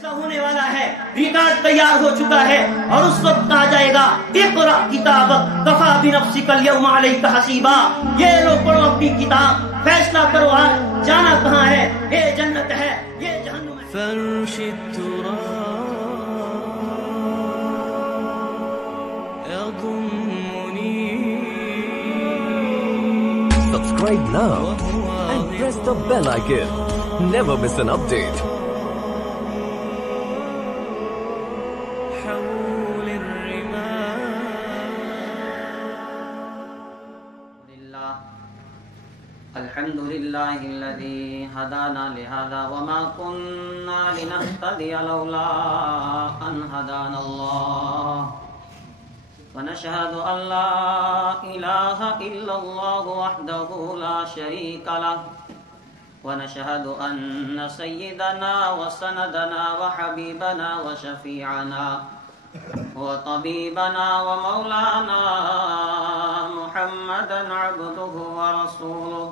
فیصلہ ہونے والا ہے، ریکارڈ تیار ہو چکا ہے، اور اس وقت کہا جائے گا اقرا کتابک کفا بنفسک اليوم علیک حسیبا، یہ لو پڑھو اپنی کتاب، فیصلہ کرو آج جانا کہاں ہے، یہ جنت ہے یہ جہنم ہے۔ فرش التراب يضمني. Subscribe now and press the bell icon. Never miss an update. الحمد لله الذي هدانا لهذا وما كنا لنهتدي لولا أن هدانا الله ونشهد أن لا إله إلا الله وحده لا شريك له ونشهد أن سيدنا وسندنا وحبيبنا وشفيعنا وطبيبنا ومولانا محمدا عبده ورسوله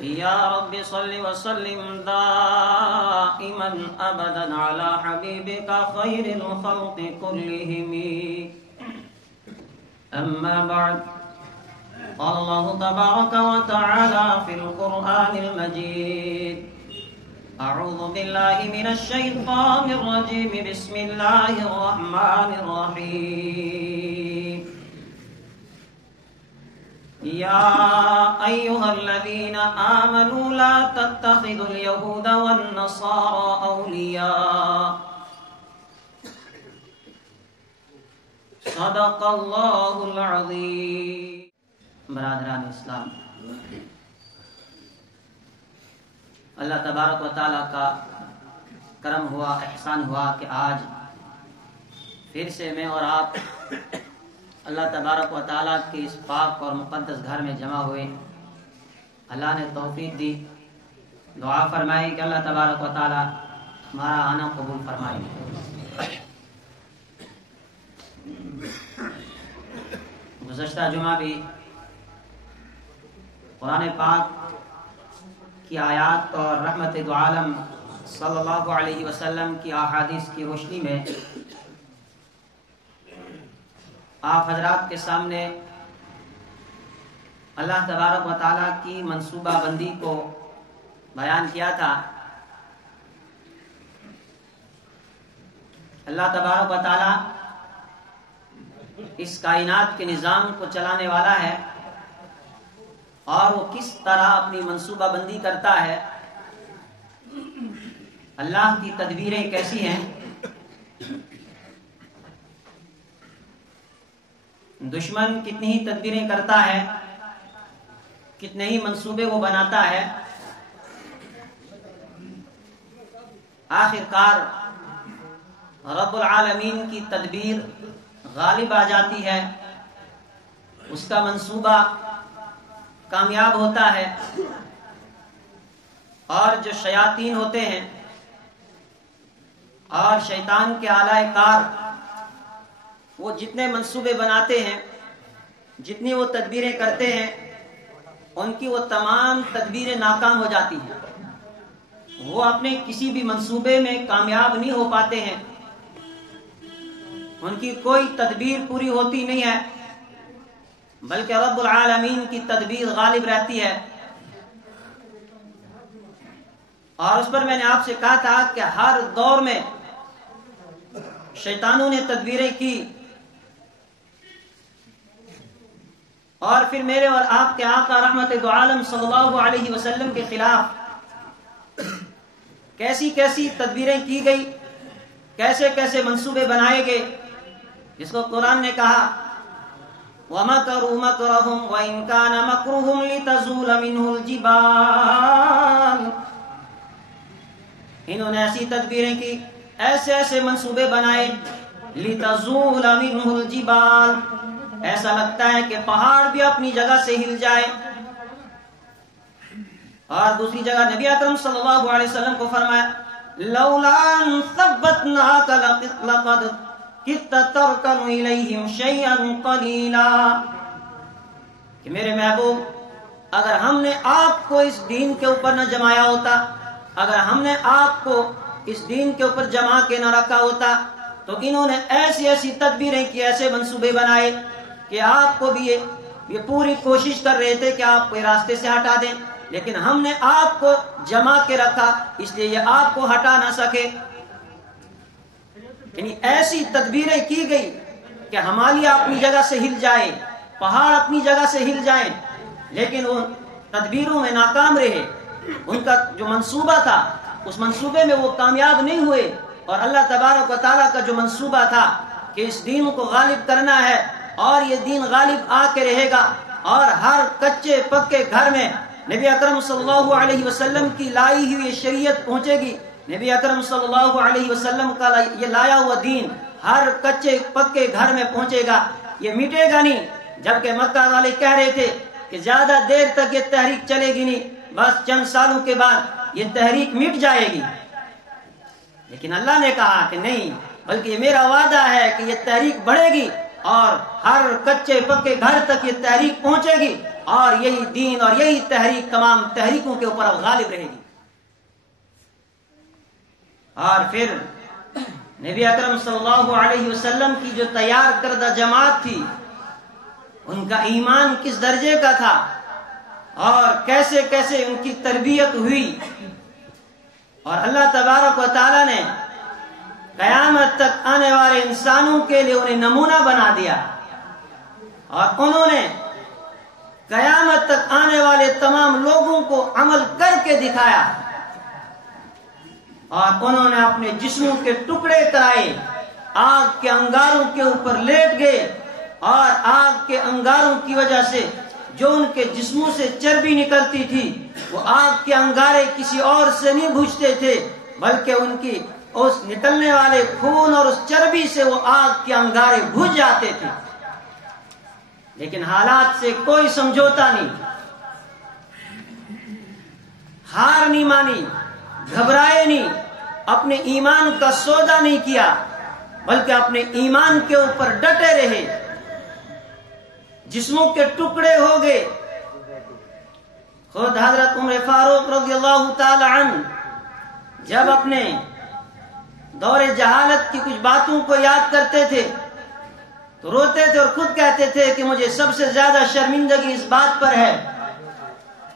يا رب صل وسلم دائما أبدا على حبيبك خير الخلق كلهم. أما بعد، قال الله تبارك وتعالى في القرآن المجيد: أعوذ بالله من الشيطان الرجيم، بسم الله الرحمن الرحيم. يا أيها الذين آمنوا لا تتخذوا اليهود والنصارى أولياء. صدق الله العظيم. برادران اسلام، اللہ تبارک و تعالیٰ کا کرم ہوا، احسان ہوا کہ آج پھر سے میں اور آپ اللہ تبارک و تعالیٰ کے اس پاک اور مقدس گھر میں جمع ہوئے. اللہ نے توفیق دی، دعا فرمائی کہ اللہ تبارک و تعالیٰ ہمارا آنا قبول فرمائے. گزشتہ جمعہ بھی قرآن پاک کی آیات اور رحمت دو عالم صلی اللہ علیہ وسلم کی احادیث کی روشنی میں آپ حضرات کے سامنے اللہ تبارک و تعالیٰ کی منصوبہ بندی کو بیان کیا تھا. اللہ تبارک و تعالیٰ اس کائنات کے نظام کو چلانے والا ہے، اور وہ کس طرح اپنی منصوبہ بندی کرتا ہے، اللہ کی تدبیریں کیسی ہیں، دشمن کتنی ہی تدبیریں کرتا ہے، کتنے ہی منصوبے وہ بناتا ہے، آخر کار رب العالمین کی تدبیر غالب آ جاتی ہے، اس کا منصوبہ کامیاب ہوتا ہے، اور جو شیاطین ہوتے ہیں اور شیطان کے اعلی کار، وہ جتنے منصوبے بناتے ہیں، جتنی وہ تدبیریں کرتے ہیں، ان کی وہ تمام تدبیریں ناکام ہو جاتی ہیں. وہ اپنے کسی بھی منصوبے میں کامیاب نہیں ہو پاتے ہیں، ان کی کوئی تدبیر پوری ہوتی نہیں ہے، بلکہ رب العالمین کی تدبیر غالب رہتی ہے. اور اس پر میں نے آپ سے کہا تھا کہ ہر دور میں شیطانوں نے تدبیریں کی، اور پھر میرے اور آپ کے آقا رحمت دو عالم صلی اللہ علیہ وسلم کے خلاف کیسی کیسی تدبیریں کی گئی، کیسے کیسے منصوبے بنائے گئے، جس کو قرآن نے کہا وَمَكَرُوا مَكْرَهُمْ وَإِنْ كَانَ مَكْرُهُمْ لِتَزُولَ مِنْهُ الْجِبَالُ. انہوں نے ایسی تدبیریں کی، ایسے ایسے منصوبے بنائے، لِتَزُولَ مِنْهُ الْجِبَالُ، ایسا لگتا ہے کہ پہاڑ بھی اپنی جگہ سے ہل جائے. اور دوسری جگہ نبی اکرم صلی اللہ علیہ وسلم کو فرمایا لَوْلَا أَن ثَبَّتْنَاكَ لَقَدْ كِدْتَ تَرْكَنُ إِلَيْهِمْ شَيْئًا قَلِيلًا، کہ میرے محبوب، اگر ہم نے آپ کو اس دین کے اوپر نہ جمایا ہوتا، اگر ہم نے آپ کو اس دین کے اوپر جمع کے نہ رکھا ہوتا تو انہوں نے ایسی ایسی تدبیریں کی، ایسے منصوبے بنائے کہ آپ کو بھی یہ پوری کوشش کر رہے تھے کہ آپ کو راستے سے ہٹا دیں، لیکن ہم نے آپ کو جمع کے رکھا اس لیے یہ آپ کو ہٹا نہ سکے۔ یعنی ایسی تدبیریں کی گئی کہ ہمالیہ اپنی جگہ سے ہل جائے، پہاڑ اپنی جگہ سے ہل جائیں، لیکن وہ تدبیروں میں ناکام رہے۔ ان کا جو منصوبہ تھا اس منصوبے میں وہ کامیاب نہیں ہوئے، اور اللہ تبارک و تعالیٰ کا جو منصوبہ تھا کہ اس دین کو غالب کرنا ہے اور یہ دین غالب آ کے رہے گا، اور ہر کچے پکے گھر میں نبی اکرم صلی اللہ علیہ وسلم کی لائی ہوئی شریعت پہنچے گی۔ نبی اکرم صلی اللہ علیہ وسلم کا یہ لایا ہوا دین ہر کچے پکے گھر میں پہنچے گا، یہ مٹے گا نہیں۔ جبکہ مکہ والے کہہ رہے تھے کہ زیادہ دیر تک یہ تحریک چلے گی نہیں، بس چند سالوں کے بعد یہ تحریک مٹ جائے گی، لیکن اللہ نے کہا کہ نہیں، بلکہ یہ میرا وعدہ ہے کہ یہ تحریک بڑھے گی اور ہر کچے پکے گھر تک یہ تحریک پہنچے گی، اور یہی دین اور یہی تحریک تمام تحریکوں کے اوپر اب غالب رہے گی۔ اور پھر نبی اکرم صلی اللہ علیہ وسلم کی جو تیار کردہ جماعت تھی، ان کا ایمان کس درجے کا تھا اور کیسے کیسے ان کی تربیت ہوئی، اور اللہ تبارک و تعالی نے قیامت تک آنے والے انسانوں کے لیے انہیں نمونہ بنا دیا، اور انہوں نے قیامت تک آنے والے تمام لوگوں کو عمل کر کے دکھایا، اور انہوں نے اپنے جسموں کے ٹکڑے کرائے، آگ کے انگاروں کے اوپر لیٹ گئے، اور آگ کے انگاروں کی وجہ سے جو ان کے جسموں سے چربی نکلتی تھی وہ آگ کے انگارے کسی اور سے نہیں بجھتے تھے، بلکہ ان کی اس نکلنے والے خون اور اس چربی سے وہ آگ کے انگارے بجھ جاتے تھے۔ لیکن حالات سے کوئی سمجھوتا نہیں، ہار نہیں مانی، گھبرائے نہیں، اپنے ایمان کا سودا نہیں کیا، بلکہ اپنے ایمان کے اوپر ڈٹے رہے، جسموں کے ٹکڑے ہو گئے۔ خود حضرت عمر فاروق رضی اللہ تعالی عنہ جب اپنے دور جہالت کی کچھ باتوں کو یاد کرتے تھے تو روتے تھے، اور خود کہتے تھے کہ مجھے سب سے زیادہ شرمندگی اس بات پر ہے۔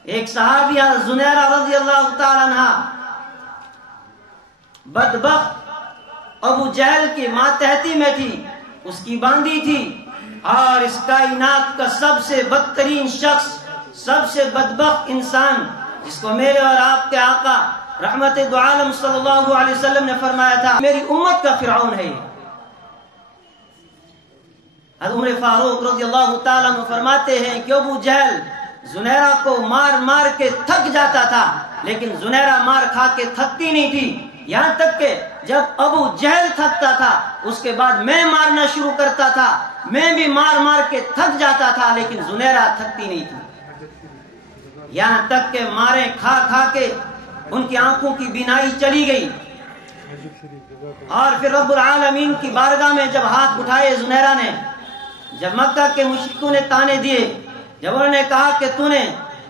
ایک صحابیہ زنیرہ رضی اللہ تعالی عنہ بدبخت ابو جہل کی ماتحتی میں تھی، اس کی باندھی تھی، اور اس کائنات کا سب سے بدترین شخص، سب سے بدبخت انسان، جس کو میرے اور آپ کے آقا رحمت دو عالم صلی اللہ علیہ وسلم نے فرمایا تھا میری امت کا فرعون ہے۔ عمر فاروق رضی اللہ تعالیٰ عنہ فرماتے ہیں کہ ابو جہل زنیرہ کو مار مار کے تھک جاتا تھا، لیکن زنیرہ مار کھا کے تھکتی نہیں تھی، یہاں تک کہ جب ابو جہل تھکتا تھا اس کے بعد میں مارنا شروع کرتا تھا، میں بھی مار مار کے تھک جاتا تھا، لیکن زنیرہ تھکتی نہیں تھی، یہاں تک کہ مارے کھا کھا کے ان کی آنکھوں کی بینائی چلی گئی۔ اور پھر رب العالمین کی بارگاہ میں جب ہاتھ اٹھائے زنیرہ نے، جب مکہ کے مشرکوں نے تانے دیے، جب انہوں نے کہا کہ تو نے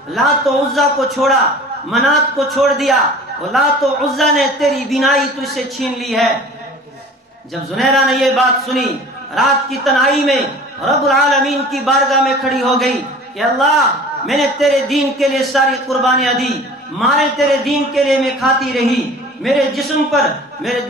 لات و عزا کو چھوڑا، منات کو چھوڑ دیا، وہ لات و عزا نے تیری بینائی تجھ سے چھین لی ہے، جب زنیرہ نے یہ بات سنی، رات کی تنہائی میں رب العالمین کی بارگاہ میں کھڑی ہو گئی کہ اللہ میں نے تیرے دین کے لیے ساری قربانیاں دی، مارے تیرے دین کے لیے میں کھاتی رہی، میرے جسم پر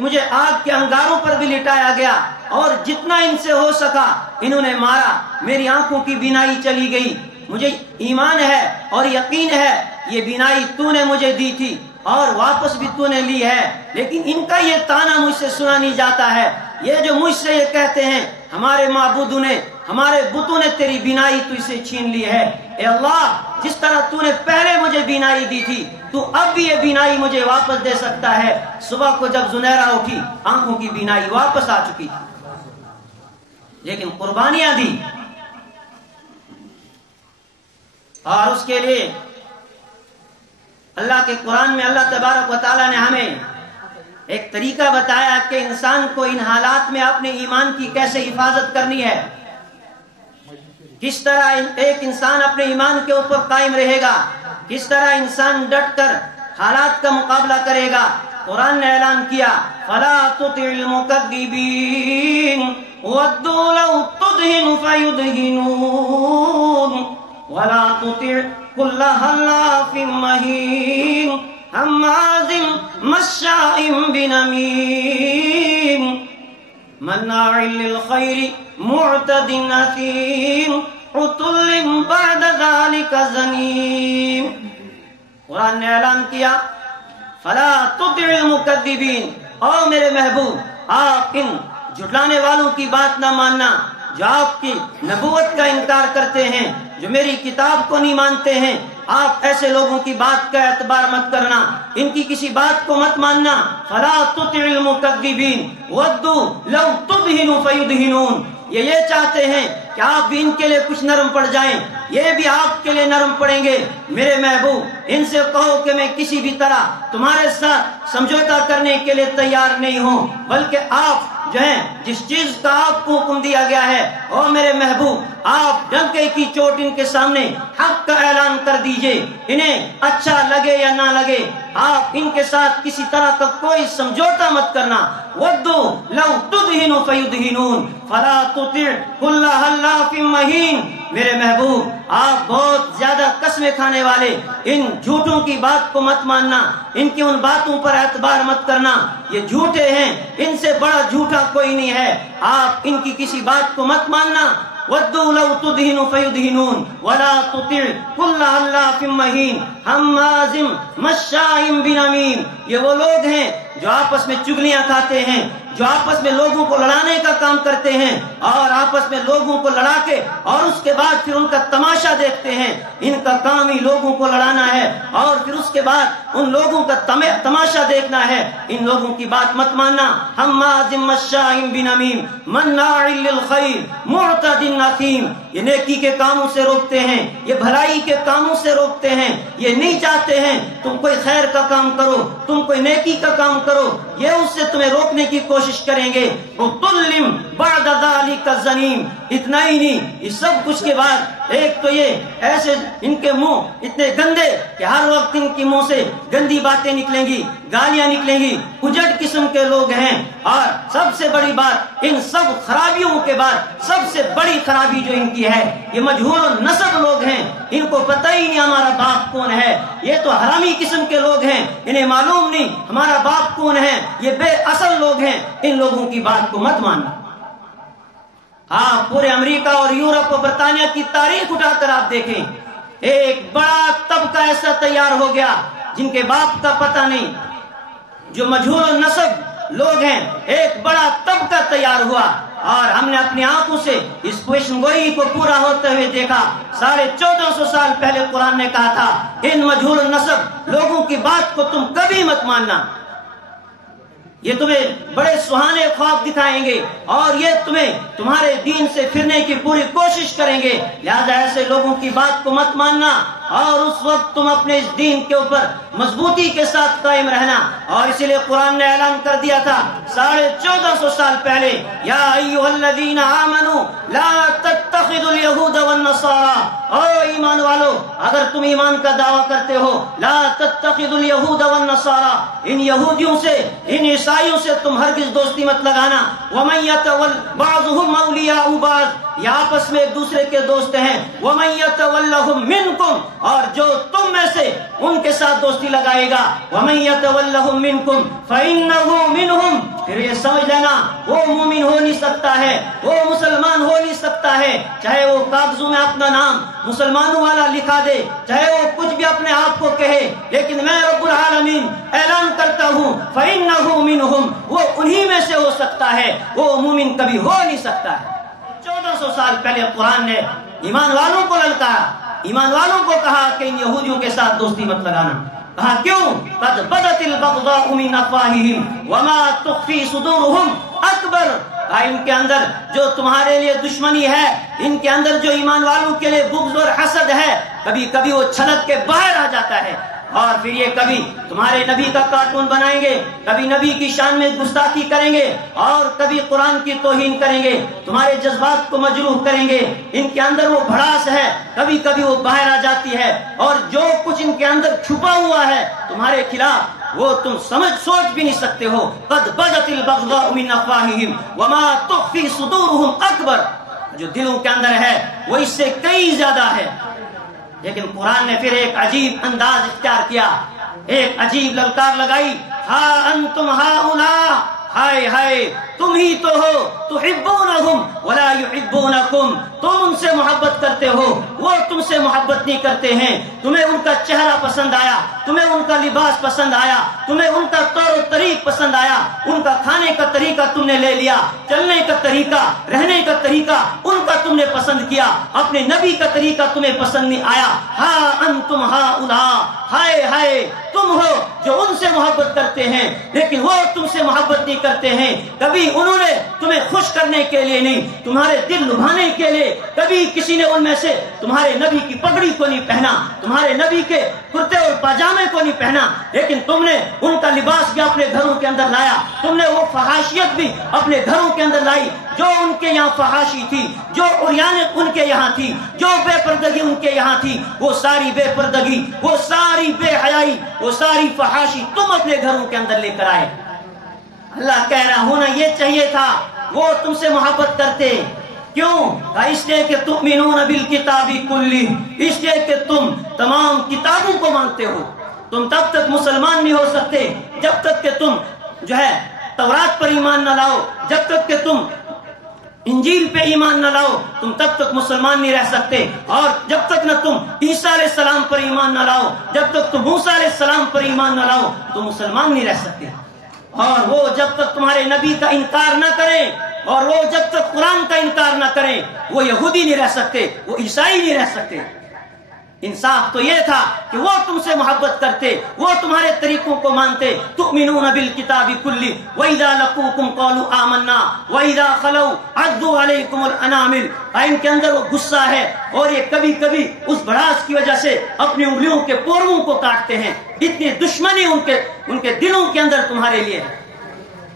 مجھے آگ کے انگاروں پر بھی لٹایا گیا، اور جتنا ان سے ہو سکا انہوں نے مارا، میری آنکھوں کی بینائی چلی گئی، مجھے ایمان ہے اور یقین ہے یہ بینائی تو نے مجھے دی تھی اور واپس بھی تو نے لی ہے، لیکن ان کا یہ تانا مجھ سے سنا نہیں جاتا ہے، یہ جو مجھ سے یہ کہتے ہیں ہمارے معبودوں نے، ہمارے بتوں نے تیری بینائی تجھ سے چھین لی ہے، اے اللہ جس طرح تو نے پہلے مجھے بینائی دی تھی تو اب بھی یہ بینائی مجھے واپس دے سکتا ہے۔ صبح کو جب زنیرہ اٹھی آنکھوں کی بینائی واپس آ چکی تھی، لیکن قربانیاں دی، اور اس کے لیے اللہ کے قرآن میں اللہ تبارک و تعالیٰ نے ہمیں ایک طریقہ بتایا کہ انسان کو ان حالات میں اپنے ایمان کی کیسے حفاظت کرنی ہے، کس طرح ایک انسان اپنے ایمان کے اوپر قائم رہے گا، کس طرح انسان ڈٹ کر حالات کا مقابلہ کرے گا۔ قرآن نے اعلان کیا فلا تطع المكذبين ودوا لو تدهن فيدهنون ولا تطع كل حلاف مهين هماز مشاء بنميم مناع للخير معتد اثيم عتل بعد ذلك زنيم۔ قرآن نے اعلان کیا فلا تطع المكذبين، او میرے محبوب آپ ان جھٹلانے والوں کی بات نہ ماننا جو آپ کی نبوت کا انکار کرتے ہیں، جو میری کتاب کو نہیں مانتے ہیں۔ آپ ایسے لوگوں کی بات کا اعتبار مت کرنا، ان کی کسی بات کو مت ماننا۔ فلا تطع المكذبين ودوا لو تدهن فيدهنون، یہ چاہتے ہیں کہ آپ بھی ان کے لیے کچھ نرم پڑ جائیں، یہ بھی آپ کے لیے نرم پڑیں گے۔ میرے محبوب ان سے کہو کہ میں کسی بھی طرح تمہارے ساتھ سمجھوتا کرنے کے لیے تیار نہیں ہوں، بلکہ آپ جو ہیں جس چیز کا آپ کو حکم دیا گیا ہے، اور میرے محبوب آپ ڈنکے کی چوٹ ان کے سامنے حق کا اعلان کر دیجئے، انہیں اچھا لگے یا نہ لگے، آپ ان کے ساتھ کسی طرح کا کوئی سمجھوتا مت کرنا۔ وَدُّوا لَوْ تُدْهِنُ فَيُدْهِنُونَ فَلَا تُطِعْ كُلَّ حَلَّافٍ مَّهِينٍ۔ میرے محبوب آپ بہت زیادہ قسمیں کھانے والے ان جھوٹوں کی بات کو مت ماننا، ان کی ان باتوں پر اعتبار مت کرنا، یہ جھوٹے ہیں، ان سے بڑا جھوٹا کوئی نہیں ہے، آپ ان کی کسی بات کو مت ماننا۔ وَدُّوا لَوْ تُدْهِنُ فَيُدْهِنُونَ وَلَا تُطِعْ كُلَّ حَلَّافٍ مَّهِينٍ هَمَّازٍ مَّشَّاءٍ بِنَمِيمٍ۔ یہ وہ لوگ ہیں جو آپس میں چگلیاں کھاتے ہیں، جو آپس میں لوگوں کو لڑانے کا کام کرتے ہیں، اور آپس میں لوگوں کو لڑا کے اور اس کے بعد پھر ان کا تماشا دیکھتے ہیں۔ ان کا کام ہی لوگوں کو لڑانا ہے اور پھر اس کے بعد ان لوگوں کا تماشا دیکھنا ہے۔ ان لوگوں کی بات مت ماننا۔ ہماز مشاء بنمیم مناع للخیر معتد اثیم، یہ نیکی کے کاموں سے روکتے ہیں، یہ بھلائی کے کاموں سے روکتے ہیں، یہ نہیں چاہتے ہیں تم کوئی خیر کا کام کرو، تم کوئی نیکی کا کام کرو، یہ اس سے تمہیں روکنے کی کوشش کریں گے۔ عتل بعد ذلک زنیم، اتنا ہی نہیں، اس سب کچھ کے بعد ایک تو یہ ایسے ان کے منہ اتنے گندے کہ ہر وقت ان کے منہ سے گندی باتیں نکلیں گی، گالیاں نکلیں گی، اجڑ قسم کے لوگ ہیں۔ اور سب سے بڑی بات، ان سب خرابیوں کے بعد سب سے بڑی خرابی جو ان کی ہے، یہ مجہول النسب لوگ ہیں، ان کو پتہ ہی نہیں ہمارا باپ کون ہے، یہ تو حرامی قسم کے لوگ ہیں، انہیں معلوم نہیں ہمارا باپ کون ہے، یہ بے اصل لوگ ہیں، ان لوگوں کی بات کو مت ماننا۔ آپ پورے امریکہ اور یورپ اور برطانیہ کی تاریخ اٹھا کر آپ دیکھیں، ایک بڑا طبقہ ایسا تیار ہو گیا جن کے باپ کا پتہ نہیں، جو مجہول النسب لوگ ہیں، ایک بڑا طبقہ تیار ہوا، اور ہم نے اپنی آنکھوں سے اس پیشن گوئی کو پورا ہوتے ہوئے دیکھا۔ 1450 سال پہلے قرآن نے کہا تھا ان مجہول النسب لوگوں کی بات کو تم کبھی مت ماننا، یہ تمہیں بڑے سہانے خواب دکھائیں گے اور یہ تمہیں تمہارے دین سے پھرنے کی پوری کوشش کریں گے، لہذا ایسے لوگوں کی بات کو مت ماننا، اور اس وقت تم اپنے اس دین کے اوپر مضبوطی کے ساتھ قائم رہنا۔ اور اسی لیے قرآن نے اعلان کر دیا تھا 1450 سال پہلے، یا ایھا الذین آمنوا لا تتخذوا اليہود والنصارى، او ایمان والو اگر تم ایمان کا دعویٰ کرتے ہو، لا تتخذوا اليہود والنصارى، ان یہودیوں سے ان عیسائیوں سے تم ہرگز دوستی مت لگانا، ومن يتول بعضهم اولیاء بعض، یہ آپس میں ایک دوسرے کے دوست ہیں، ومن يتولهم منکم، اور جو تم میں سے ان کے ساتھ دوستی لگائے گا، ومن يتولهم منکم فإنه منهم، پھر یہ سمجھ لینا وہ مومن ہو نہیں سکتا ہے، وہ مسلمان ہو نہیں سکتا ہے، چاہے وہ کاغذوں میں اپنا نام مسلمانوں والا لکھا دے، چاہے وہ کچھ بھی اپنے آپ کو کہے، لیکن میں رب العالمین اعلان کرتا ہوں فإنه منهم، وہ انہی میں سے ہو سکتا ہے، وہ مومن کبھی ہو نہیں سکتا ہے۔ 1400 سال پہلے قرآن نے ایمان والوں کو للکارا، ایمان والوں کو کہا کہ ان یہودیوں کے ساتھ دوستی مت لگانا، کہا کیوں؟ قد بدت البغضاء من افواہہم وما تخفی صدورہم اکبر، ان کے اندر جو تمہارے لیے دشمنی ہے، ان کے اندر جو ایمان والوں کے لیے بغض اور حسد ہے، کبھی کبھی وہ چھلک کے باہر آ جاتا ہے، اور پھر یہ کبھی تمہارے نبی کا کارٹون بنائیں گے، کبھی نبی کی شان میں گستاخی کریں گے، اور کبھی قرآن کی توہین کریں گے، تمہارے جذبات کو مجروح کریں گے۔ ان کے اندر وہ بھڑاس ہے، کبھی کبھی وہ باہر آ جاتی ہے، اور جو کچھ ان کے اندر چھپا ہوا ہے تمہارے خلاف وہ تم سوچ بھی نہیں سکتے ہو۔ قد بدت البغضاء من افواہہم وما تخفی صدورہم اکبر، جو دلوں کے اندر ہے وہ اس سے کئی زیادہ ہے۔ لیکن قرآن نے پھر ایک عجیب انداز اختیار کیا، ایک عجیب للکار لگائی، ہا انتم ہاؤلاء، ہائے ہائے تم ہی تو ہو، تحبونہم ولا یحبونکم، تم ان سے محبت کرتے ہو، وہ تم سے محبت نہیں کرتے ہیں، تمہیں ان کا چہرہ پسند آیا، تمہیں ان کا لباس پسند آیا، تمہیں ان کا طور و طریق پسند آیا، ان کا کھانے کا طریقہ تم نے لے لیا، چلنے کا طریقہ، رہنے کا طریقہ ان کا تم نے پسند کیا، اپنے نبی کا طریقہ تمہیں پسند نہیں آیا۔ ہا انتم ہاؤلاء، ہائے ہائے تم ہو جو ان سے محبت کرتے ہیں لیکن وہ تم سے محبت نہیں کرتے ہیں۔ کبھی انہوں نے تمہیں خوش کرنے کے لیے نہیں، تمہارے دل لبھانے کے لیے کبھی کسی نے ان میں سے تمہارے نبی کی پگڑی کو نہیں پہنا، تمہارے نبی کے کرتے اور پاجامے کو نہیں پہنا، لیکن تم نے ان کا لباس بھی اپنے گھروں کے اندر لایا، تم نے وہ فحاشیت بھی اپنے گھروں کے اندر لائی جو ان کے یہاں فحاشی تھی، جو عریانت ان کے یہاں تھی، جو بے پردگی ان کے یہاں تھی، وہ ساری بے پردگی، وہ ساری بے حیائی، وہ ساری فحاشی تم اپنے گھروں کے اندر لے کر آئے۔ اللہ کہہ رہا ہونا یہ چاہیے تھا، وہ تم سے محبت کرتے، کیوں؟ اس لیے کہ تؤمنون بالکتاب کلہ، اس لیے کہ تم تمام کتابوں کو مانتے ہو۔ تم تب تک مسلمان نہیں ہو سکتے جب تک کہ تم جو ہے تورات پر ایمان نہ لاؤ، جب تک کہ تم انجیل پہ ایمان نہ لاؤ تم تب تک مسلمان نہیں رہ سکتے، اور جب تک نہ تم عیسیٰ علیہ السلام پر ایمان نہ لاؤ، جب تک تم موسیٰ علیہ السلام پر ایمان نہ لاؤ تو مسلمان نہیں رہ سکتے۔ اور وہ جب تک تمہارے نبی کا انکار نہ کریں، اور وہ جب تک قرآن کا انکار نہ کریں، وہ یہودی نہیں رہ سکتے، وہ عیسائی نہیں رہ سکتے۔ انصاف تو یہ تھا کہ وہ تم سے محبت کرتے، وہ تمہارے طریقوں کو مانتے۔ تؤمنون بالکتاب کلہ وَإِذَا لَقُوكُمْ قَالُوا آمَنَّا وَإِذَا خَلَوْا عَضُّوا عَلَيْكُمُ الْأَنَامِلَ، ان کے اندر وہ غصہ ہے، اور یہ کبھی کبھی اس بھڑاس کی وجہ سے اپنی انگلیوں کے پوروں کو کاٹتے ہیں، اتنی دشمنی ان کے دلوں کے اندر تمہارے لیے ہے۔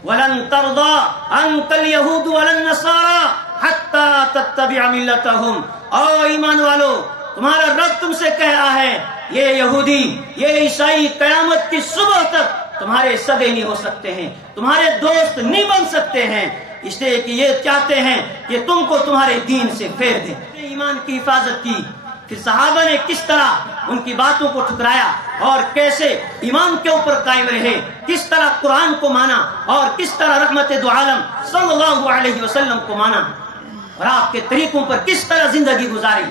وَلَن تَرْضَىٰ عَنكَ الْيَهُودُ وَلَا النَّصَارَىٰ حَتَّىٰ تَتَّبِعَ مِلَّتَهُمْ، او ایمان والو تمہارا رب تم سے کہہ رہا ہے یہ یہودی، یہ عیسائی قیامت کی صبح تک تمہارے سگے نہیں ہو سکتے ہیں، تمہارے دوست نہیں بن سکتے ہیں، اس لیے کہ یہ چاہتے ہیں کہ تم کو تمہارے دین سے پھیر دیں۔ ایمان کی حفاظت کی، پھر صحابہ نے کس طرح ان کی باتوں کو ٹھکرایا اور کیسے ایمان کے اوپر قائم رہے، کس طرح قرآن کو مانا اور کس طرح رحمت دو عالم صلی اللہ علیہ وسلم کو مانا، اور آپ کے طریقوں پر کس طرح زندگی گزاری۔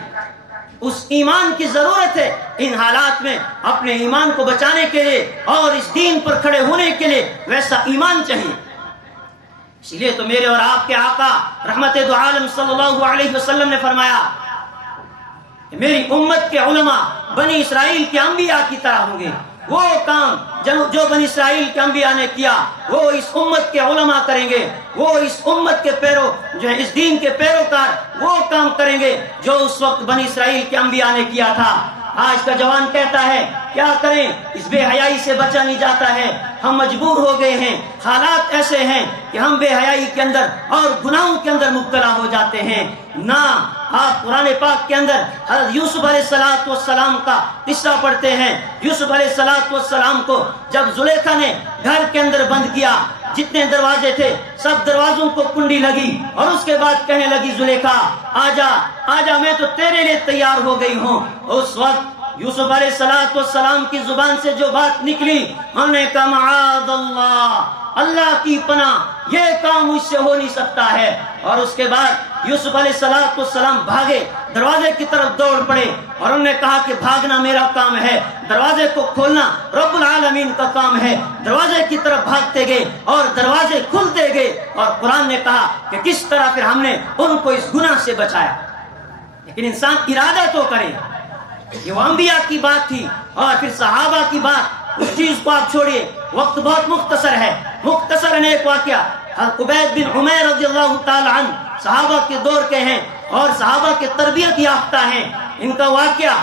اس ایمان کی ضرورت ہے ان حالات میں اپنے ایمان کو بچانے کے لیے اور اس دین پر کھڑے ہونے کے لیے ویسا ایمان چاہیے۔ اس لیے تو میرے اور آپ کے آقا رحمت دو عالم صلی اللہ علیہ وسلم نے فرمایا کہ میری امت کے علماء بنی اسرائیل کے انبیاء کی طرح ہوں گے، وہ کام جو بنی اسرائیل کے انبیاء نے کیا وہ اس امت کے علماء کریں گے، وہ اس امت کے جو ہے اس دین کے پیروکار وہ کام کریں گے جو اس وقت بنی اسرائیل کے انبیاء نے کیا تھا۔ آج کا جوان کہتا ہے کیا کریں، اس بے حیائی سے بچا نہیں جاتا ہے، ہم مجبور ہو گئے ہیں، حالات ایسے ہیں کہ ہم بے حیائی کے اندر اور گناہوں کے اندر مبتلا ہو جاتے ہیں۔ نہ آپ قرآن پاک کے اندر حضرت یوسف علیہ السلام کا قصہ پڑھتے ہیں۔ یوسف علیہ السلام کو جب زلیخا نے گھر کے اندر بند کیا، جتنے دروازے تھے سب دروازوں کو کنڈی لگی، اور اس کے بعد کہنے لگی زلیخا آجا آجا میں تو تیرے لیے تیار ہو گئی ہوں۔ اس وقت یوسف علیہ السلام کی زبان سے جو بات نکلی، انہوں نے کہا معاذ اللہ کی پناہ، یہ کام مجھ سے ہو نہیں سکتا ہے۔ اور اس کے بعد یوسف علیہ السلام بھاگے، دروازے کی طرف دوڑ پڑے، اور انہوں نے کہا کہ بھاگنا میرا کام ہے، دروازے کو کھولنا رب العالمین کا کام ہے۔ دروازے کی طرف بھاگتے گئے اور دروازے کھلتے گئے، اور قرآن نے کہا کہ کس طرح پھر ہم نے ان کو اس گناہ سے بچایا۔ لیکن انسان ارادہ تو کرے، یہ وہ انبیاء کی بات تھی، اور پھر صحابہ کی بات، اس چیز کو آپ چھوڑیے، وقت بہت مختصر ہے۔ مختصر ایک واقعہ، عبید بن عمیر رضی اللہ تعالی عنہ صحابہ کے دور کے ہیں اور صحابہ کے تربیت یافتہ ہیں۔ ان کا واقعہ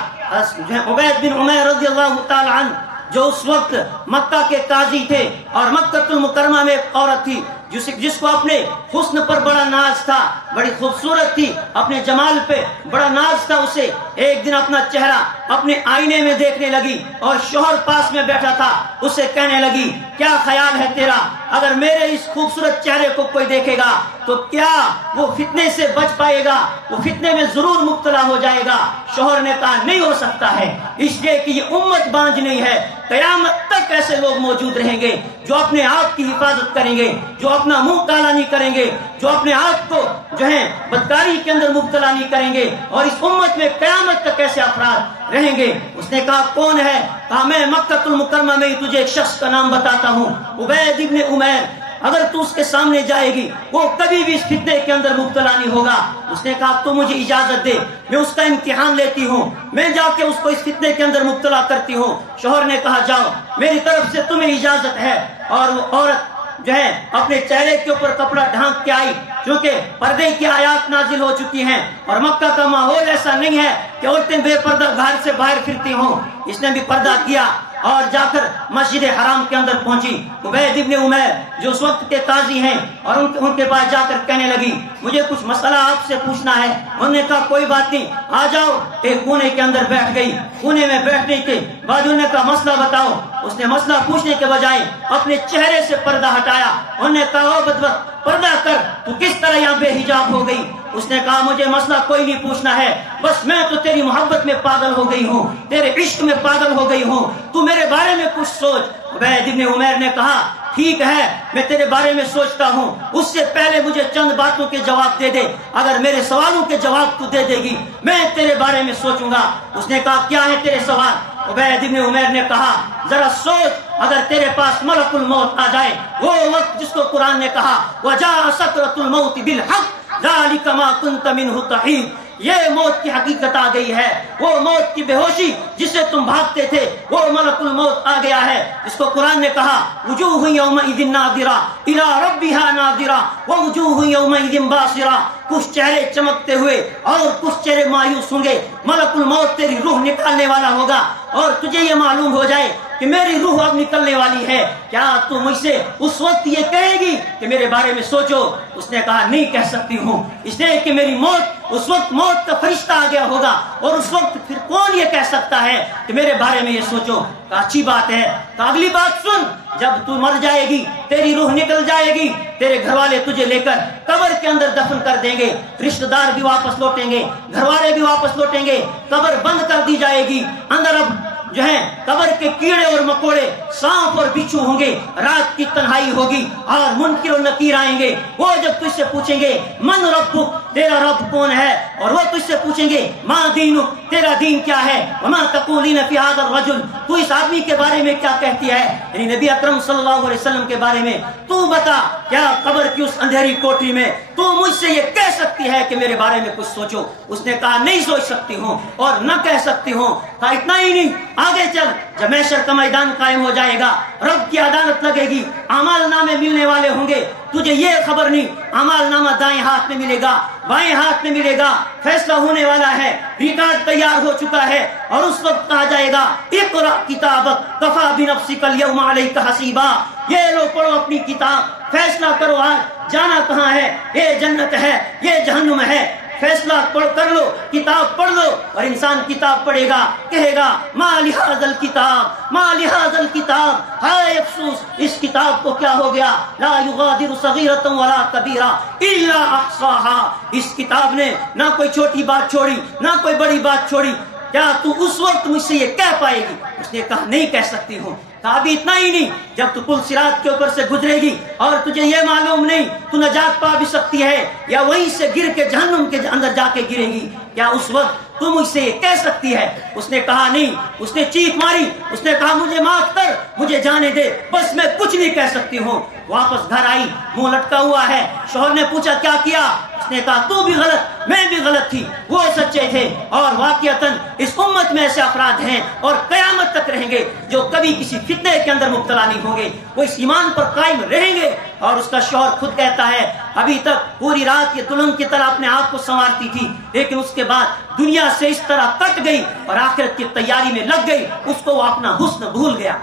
عبید بن عمیر رضی اللہ تعالی عنہ جو اس وقت مکہ کے قاضی تھے اور مکہ المکرمہ میں ایک عورت تھی جس کو اپنے حسن پر بڑا ناز تھا، بڑی خوبصورت تھی، اپنے جمال پہ بڑا ناز تھا، اسے ایک دن اپنا چہرہ اپنے آئینے میں دیکھنے لگی اور شوہر پاس میں بیٹھا تھا، اسے کہنے لگی کیا خیال ہے تیرا، اگر میرے اس خوبصورت چہرے کو کوئی دیکھے گا تو کیا وہ فتنے سے بچ پائے گا، وہ فتنے میں ضرور مبتلا ہو جائے گا؟ شوہر نے کہا نہیں ہو سکتا ہے، اس لیے کہ یہ امت بانج نہیں ہے، قیامت تک ایسے لوگ موجود رہیں گے جو اپنے آپ کی حفاظت کریں گے، جو اپنا منہ کالا نہیں کریں گے، جو اپنے آپ کو جو ہے بدکاری کے اندر مبتلا نہیں کریں گے، اور اس امت میں قیامت تک ایسے افراد رہیں گے۔ اس نے کہا کون ہے؟ کہا میں مکہ المکرمہ میں تجھے ایک شخص کا نام بتاتا ہوں، عبید ابن عمیر، اگر تو اس کے سامنے جائے گی وہ کبھی بھی اس فتنے کے اندر مبتلا نہیں ہوگا۔ اس نے کہا تو مجھے اجازت دے، میں اس کا امتحان لیتی ہوں، میں جا کے اس کو اس فتنے کے اندر مبتلا کرتی ہوں۔ شوہر نے کہا جاؤ، میری طرف سے تمہیں اجازت ہے۔ اور وہ عورت جو ہے اپنے چہرے کے اوپر کپڑا ڈھانک کے آئی، چونکہ پردے کی آیات نازل ہو چکی ہیں اور مکہ کا ماحول ایسا نہیں ہے کہ عورتیں بے پردہ گھر سے باہر پھرتی ہوں۔ اس نے بھی پردہ کیا اور جا کر مسجد حرام کے اندر پہنچی۔ عبید ابن عمیر جو اس وقت کے قاضی ہیں اور ان کے پاس جا کر کہنے لگی مجھے کچھ مسئلہ آپ سے پوچھنا ہے۔ انہوں نے کہا کوئی بات نہیں، آ جاؤ۔ ایک کونے کے اندر بیٹھ گئی، کونے میں بیٹھنے کے بعد انہوں نے کہا مسئلہ بتاؤ۔ اس نے مسئلہ پوچھنے کے بجائے اپنے چہرے سے پردہ ہٹایا۔ انہوں نے کہا او بدبخت پردہ کر، تو کس طرح یہاں بے حجاب ہو گئی؟ اس نے کہا مجھے مسئلہ کوئی نہیں پوچھنا ہے، بس میں تو تیری محبت میں پاگل ہو گئی ہوں، تیرے عشق میں پاگل ہو گئی ہوں، تو میرے بارے میں کچھ سوچ۔ عبید ابن عمیر نے کہا ٹھیک ہے میں تیرے بارے میں سوچتا ہوں، اس سے پہلے مجھے چند باتوں کے جواب دے دے، اگر میرے سوالوں کے جواب تو دے دے گی میں تیرے بارے میں سوچوں گا۔ اس نے کہا کیا ہے تیرے سوال؟ عبید ابن عمیر نے کہا ذرا سوچ، اگر تیرے پاس ملک الموت آ جائے، وہ وقت جس کو قرآن نے کہا وَجَاءَ سَكْرَةُ الْمَوْتِ بِالْحَقِّ ذَلِكَ مَا كُنْتَ مِنْهُ تَحِيدُ، یہ موت کی حقیقت آ گئی ہے، وہ موت کی بے ہوشی جس سے تم بھاگتے تھے وہ ملک الموت آ گیا ہے۔ اس کو قرآن نے کہا وجوہ یومئذ ناظرہ الی ربہا ناظرہ ووجوہ یومئذ باصرہ، کچھ چہرے چمکتے ہوئے اور کچھ چہرے مایوس ہوں گے۔ ملک الموت تیری روح نکالنے والا ہوگا اور تجھے یہ معلوم ہو جائے کہ میری روح اب نکلنے والی ہے، کیا تو مجھ سے اس وقت یہ کہے گی کہ میرے بارے میں سوچو؟ اس نے کہا نہیں کہہ سکتی ہوں، اس لیے کہ میری موت اس وقت موت کا فرشتہ آ گیا ہوگا اور اس وقت پھر کون یہ کہہ سکتا ہے کہ میرے بارے میں یہ سوچو؟ کہا اچھی بات ہے، تو اگلی بات سن، جب تو مر جائے گی تیری روح نکل جائے گی، تیرے گھر والے تجھے لے کر قبر کے اندر دفن کر دیں گے، رشتہ دار بھی واپس لوٹیں گے، گھر والے بھی واپس لوٹیں گے، قبر بند کر دی جائے گی، اندر اب جو ہے قبر کے کیڑے اور مکوڑے، سانپ اور بچھو ہوں گے، رات کی تنہائی ہوگی اور منکر و نکیر آئیں گے۔ وہ جب تجھ سے پوچھیں گے من ربک، تیرا رب کون ہے، اور وہ تجھ سے پوچھیں گے ما دینک، تیرا دین کیا ہے، وما تقولین فی ھذا الرجل، تو اس آدمی کے بارے میں کیا کہتی ہے، یعنی نبی اکرم صلی اللہ علیہ وسلم کے بارے میں تو بتا، کیا قبر کی اس اندھیری کوٹری میں تو مجھ سے یہ کہہ سکتی ہے کہ میرے بارے میں کچھ سوچو؟ اس نے کہا نہیں سوچ سکتی ہوں اور نہ کہہ سکتی ہوں۔ کہا اتنا ہی نہیں، آگے چل، جب محشر کا میدان قائم ہو جائے گا، رب کی عدالت لگے گی، اعمال نامے ملنے والے ہوں گے، تجھے یہ خبر نہیں اعمال نامہ دائیں ہاتھ میں ملے گا بائیں ہاتھ میں ملے گا، فیصلہ ہونے والا ہے، ریکارڈ تیار ہو چکا ہے، اور اس وقت کہا جائے گا اقرأ کتابک کفی بنفسک اليوم علیک حسیبا، یہ لو پڑھو اپنی کتاب، فیصلہ کرو آج جانا کہاں ہے، یہ جنت ہے یہ جہنم ہے، فیصلہ کر لو، کتاب پڑھ لو۔ اور انسان کتاب پڑھے گا کہے گا ما لہذا الکتاب ما لہذا الکتاب، ہائے افسوس اس کتاب کو کیا ہو گیا، لا یغادر صغیرۃ ولا کبیرہ الا احصاها، اس کتاب نے نہ کوئی چھوٹی بات چھوڑی نہ کوئی بڑی بات چھوڑی، کیا تو اس وقت مجھ سے یہ کہہ پائے گی؟ اس نے کہا نہیں کہہ سکتی ہوں۔ ابھی اتنا ہی نہیں، جب تو پل صراط کے اوپر سے گزرے گی اور تجھے یہ معلوم نہیں تو نجات پا بھی سکتی ہے یا وہیں سے گر کے جہنم کے اندر جا کے گرے گی، کیا اس وقت تم مجھ سے یہ کہہ سکتی ہے؟ اس نے کہا نہیں، اس نے چیخ ماری، اس نے کہا مجھے معاف کر، مجھے جانے دے، بس میں کچھ نہیں کہہ سکتی ہوں۔ واپس گھر آئی، منہ لٹکا ہوا ہے، شوہر نے پوچھا کیا کیا؟ اس نے کہا تو بھی غلط میں بھی غلط تھی، وہ سچے تھے، اور واقعتاً اس امت میں ایسے افراد ہیں اور قیامت تک رہیں گے جو کبھی کسی فتنے کے اندر مبتلا نہیں ہوں گے، وہ اس ایمان پر قائم رہیں گے۔ اور اس کا شوہر خود کہتا ہے ابھی تک پوری رات یہ دلہن کی طرح اپنے آپ کو سنوارتی تھی، لیکن اس کے بعد دنیا سے اس طرح کٹ گئی اور آخرت کی تیاری میں لگ گئی، اس کو وہ اپنا حسن بھول گیا۔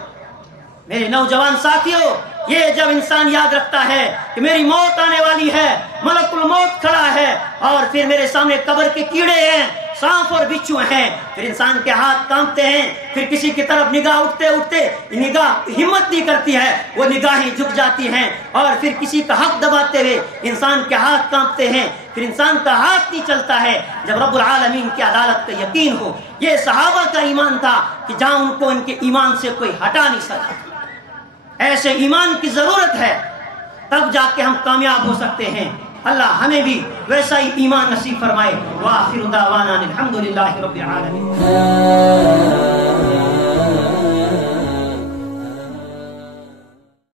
میرے نوجوان ساتھیوں، یہ جب انسان یاد رکھتا ہے کہ میری موت آنے والی ہے، ملک الموت کھڑا ہے اور پھر میرے سامنے قبر کے کیڑے ہیں، سانپ اور بچھو ہیں، پھر انسان کے ہاتھ کانپتے ہیں، پھر کسی کی طرف نگاہ اٹھتے اٹھتے نگاہ ہمت نہیں کرتی ہے، وہ نگاہیں جھک جاتی ہیں، اور پھر کسی کا حق دباتے ہوئے انسان کے ہاتھ کانپتے ہیں، پھر انسان کا ہاتھ نہیں چلتا ہے جب رب العالمین کی عدالت کا یقین ہو۔ یہ صحابہ کا ایمان تھا کہ جہاں ان کو ان کے ایمان سے کوئی ہٹا نہیں سکتا۔ ایسے ایمان کی ضرورت ہے، تب جا کے ہم کامیاب ہو سکتے ہیں۔ اللہ ہمیں بھی ویسا ہی ایمان نصیب فرمائے۔ وآخر دعوانا الحمدللہ رب العالمین۔